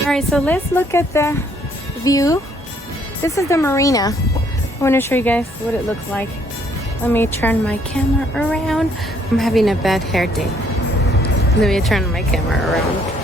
All right, so let's look at the view. This is the marina. I want to show you guys what it looks like. Let me turn my camera around. I'm having a bad hair day. Let me turn my camera around.